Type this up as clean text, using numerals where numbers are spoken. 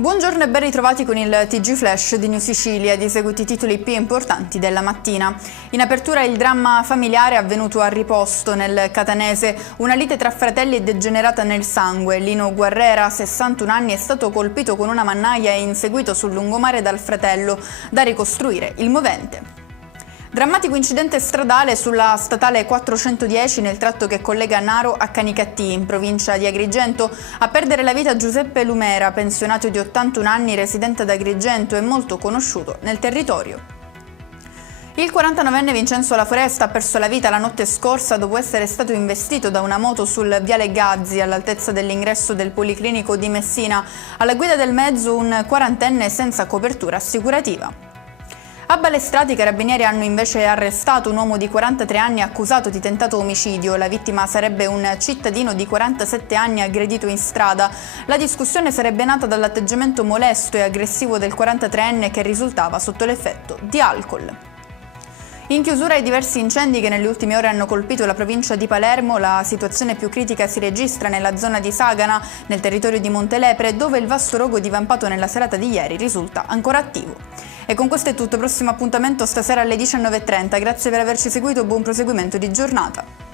Buongiorno e ben ritrovati con il TG Flash di New Sicilia ed eseguiti i titoli più importanti della mattina. In apertura il dramma familiare avvenuto a Riposto, nel Catanese. Una lite tra fratelli è degenerata nel sangue. Lino Guerrera, 61 anni, è stato colpito con una mannaia e inseguito sul lungomare dal fratello. Da ricostruire il movente. Drammatico incidente stradale sulla statale 410 nel tratto che collega Naro a Canicattì, in provincia di Agrigento. A perdere la vita Giuseppe Lumera, pensionato di 81 anni, residente ad Agrigento e molto conosciuto nel territorio. Il 49enne Vincenzo La Foresta ha perso la vita la notte scorsa dopo essere stato investito da una moto sul viale Gazzi, all'altezza dell'ingresso del Policlinico di Messina. Alla guida del mezzo un quarantenne senza copertura assicurativa. A Balestrati i carabinieri hanno invece arrestato un uomo di 43 anni accusato di tentato omicidio. La vittima sarebbe un cittadino di 47 anni aggredito in strada. La discussione sarebbe nata dall'atteggiamento molesto e aggressivo del 43enne che risultava sotto l'effetto di alcol. In chiusura ai diversi incendi che nelle ultime ore hanno colpito la provincia di Palermo, la situazione più critica si registra nella zona di Sagana, nel territorio di Montelepre, dove il vasto rogo divampato nella serata di ieri risulta ancora attivo. E con questo è tutto, prossimo appuntamento stasera alle 19:30. Grazie per averci seguito, buon proseguimento di giornata.